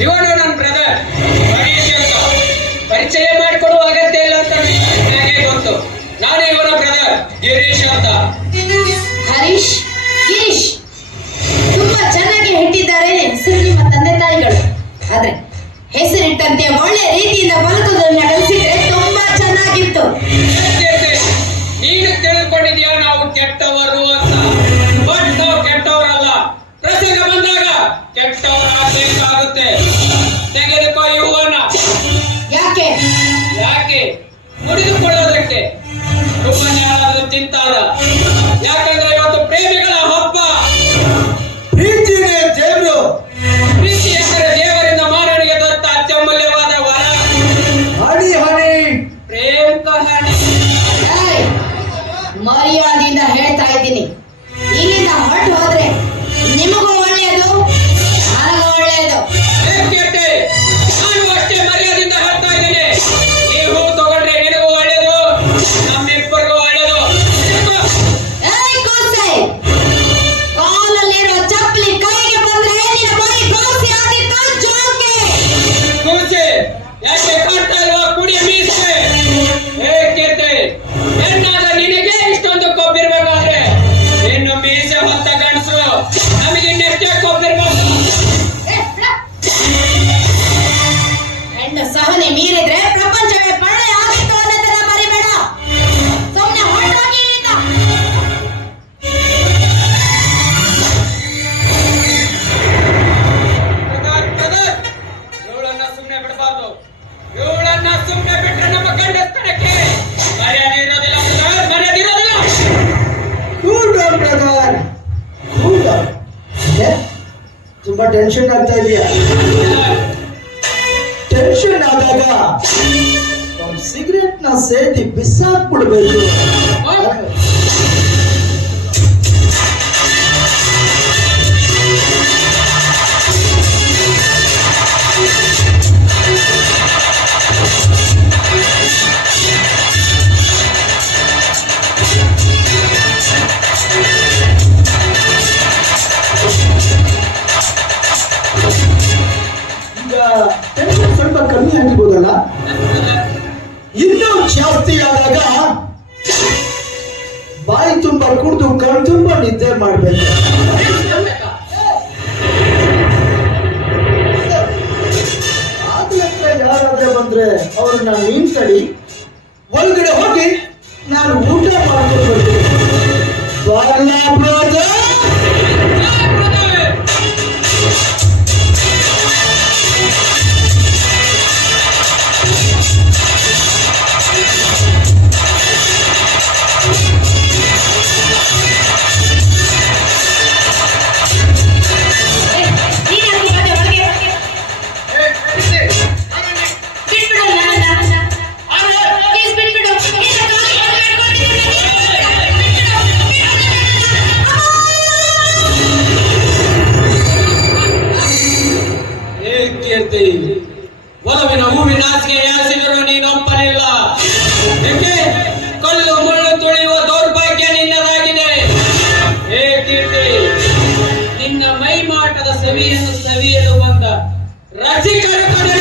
ಇವನು ನನ್ನ ಬ್ರದರ್ ಹರೀಶ್ ಅಂತ. ಪರಿಚಯ ಮಾಡಿಕೊಡುವ ಅಗತ್ಯ ಇಲ್ಲ ಅಂತ ನನಗೆ ಗೊತ್ತು. ನಾನು ಇವನ ಬ್ರದರ್ ಗಿರೀಶ್ ಅಂತ. ಹರೀಶ್, ಗಿರೀಶ್ ತುಂಬಾ ಚೆನ್ನಾಗಿ ಹೆಟ್ಟಿದ್ದಾರೆ ಹೆಸರು ನಿಮ್ಮ ತಂದೆ ತಾಯಿಗಳು. ಆದ್ರೆ ಹೆಸರಿಟ್ಟಂತೆ ಒಳ್ಳೆ ರೀತಿಯಿಂದ ಬದುಕುವುದನ್ನ ಕಲಿಸಿದ್ರೆ ತುಂಬಾ ಚೆನ್ನಾಗಿತ್ತು. ನೀನು ತಿಳಿದುಕೊಂಡಿದ್ಯಾ ನಾವು ಕೆಟ್ಟವರು ಅಂತ? ಬಟ್ ನಾವು ಕೆಟ್ಟವರಲ್ಲ. ಪ್ರಸಂಗ ಬಂದಾಗ ಕೆಟ್ಟವರಾಗಬೇಕಾಗುತ್ತೆ. ತೆಗೆದುಕೋ ಇವನ್ನ. ಯಾಕೆ ಯಾಕೆ? ಮುಡಿದುಕೊಳ್ಳೋದಕ್ಕೆ. ತುಂಬಾ ಚಿಂತಾದ. ಯಾಕಂದ್ರೆ ಇವತ್ತು ಪ್ರೇಮಿಗಳ ಹಬ್ಬ. ಪ್ರೀತಿನೇ ದೇವರು. ಪ್ರೀತಿ ಎಂದರೆ ದೇವರಿಂದ ಮಾನವನಿಗೆ ದೊರೆತ ಅತ್ಯಮೂಲ್ಯವಾದ ವರ. ಹಣಿ ಹಣಿ ಪ್ರೇಮ್ ಕಹಾನಿ. ಏಯ್, ಮರ್ಯಾದೆಯಿಂದ ಹೇಳ್ತಾ ಇದ್ದೀನಿ, ಇಲ್ಲಿಂದ ಹೊರಟು ಹೋದ್ರೆ ನಿಮಗೂ ಒಳ್ಳೆಯದು, ನನಗೂ ಒಳ್ಳೆಯದು. ಏಕೆ? ನಾನು ಅಷ್ಟೇ ಮರ್ಯಾದೆಯಿಂದ ಹೇಳ್ತಾ ಇದ್ದೀನಿ. ಈ ಹೂ ತಗೊಂಡ್ರೆ ನಿನಗೂ ಒಳ್ಳೆಯದು, ನಮ್ಮಿಬ್ಬರಿಗೂ ಒಳ್ಳೆಯದು. ಏಯ್ ಕೋಸೆ, ಕಾಲಲ್ಲಿರೋ ಚಪ್ಪಲಿ ಕೈಗೆ ಬಂದ್ರೆ ನಿನ್ನ ಮೈ ಗೋಸಿ ಆಗಿತ್ತು ಜೋಕೆ. ಕೂಸೆ, ಯಾಕೆ ಕಾಣ್ತಾ ಇಲ್ವಾ ಕುಡಿಯ ಮೀಸೆ? ಏಕೆ? ಹೆಣ್ಣಾದ ನಿನಗೆ ಇಷ್ಟೊಂದು ಕೊಬ್ಬಿರ್ಬೇಕಾದ್ರೆ ಇನ್ನು ಮೀಸೆ ಹೊತ್ತ ಗಂಡಸು ನಮಗೆ ಇನ್ನೆಷ್ಟೇ ಕೊಬ್ಬಿರ್ಬೇಕು. ಹೆಣ್ಣು ಸಹನೆ ಮೀರಿದ್ರೆ ಪ್ರಪಂಚವೇ ಪರಳೆ ಆಗಿತ್ತು ಅನ್ನೋದನ್ನ ಮರಿಬೇಡ. ಸುಮ್ಮನೆ ಹೊರಟೋಗಿ ಇಲ್ಲಿಂದ. ಇವಳನ್ನ ಸುಮ್ಮನೆ ಬಿಡಬಾರ್ದು. ಇವಳನ್ನ ಸುಮ್ಮನೆ ಬಿಟ್ರೆ ನಮ್ಮ ಗಂಡಸ್ತನಕ್ಕೆ ಮರ್ಯಾದೆ ಇರೋದಿಲ್ಲ. ಮರ್ಯಾದೆ ಇರೋದಿಲ್ಲ. Cool down brother, cool down. ತುಂಬಾ ಟೆನ್ಷನ್ ಆಗ್ತಾ ಇದೆಯಾ? ಟೆನ್ಷನ್ ಆದಾಗ ಒಂದು ಸಿಗರೇಟ್ ನ ಸೇದಿ ಬಿಸಾಕ್ಬಿಡ್ಬೇಕು. ಈಗ ಟೆನ್ಷನ್ ಸ್ವಲ್ಪ ಕಮ್ಮಿ ಆಗಿರ್ಬೋದಲ್ಲ? ಇನ್ನೂ ಜಾಸ್ತಿ ಆದಾಗ ಬಾಯಿ ತುಂಬಾ ಕುಡಿದು ಕಣ್ ತುಂಬಾ ನಿದ್ದೆ ಮಾಡ್ಬೇಕು. ಆದ್ರಿಂದ ಯಾರಾದ್ರೆ ಬಂದ್ರೆ ಅವ್ರನ್ನ ನೀನ್ ತಡಿ, ಒಳಗಡೆ ಹೋಗಿ ನಾನು ಊಟ ಮಾಡ್ಕೊಂಡು ಬರ್ತೀನಿ. ಬಾರ್ಲಾ ಬ್ರದರ್. ಒಲವಿನ ಹೂವಿನ ಆಸೆಗೆ ಯಾಸಿದರೂ ನೀನು ಒಪ್ಪಲಿಲ್ಲ. ಏಕೆ? ಕಲ್ಲು ಮುಳ್ಳು ತುಳಿಯುವ ದೌರ್ಭಾಗ್ಯ ನಿನ್ನದಾಗಿದೆ. ಏಕೀರ್ತಿ, ನಿನ್ನ ಮೈಮಾಟದ ಸವಿಯನ್ನು ಸವಿಯಲು ಬಂದ ರಸಿಕರ ಕಡೆ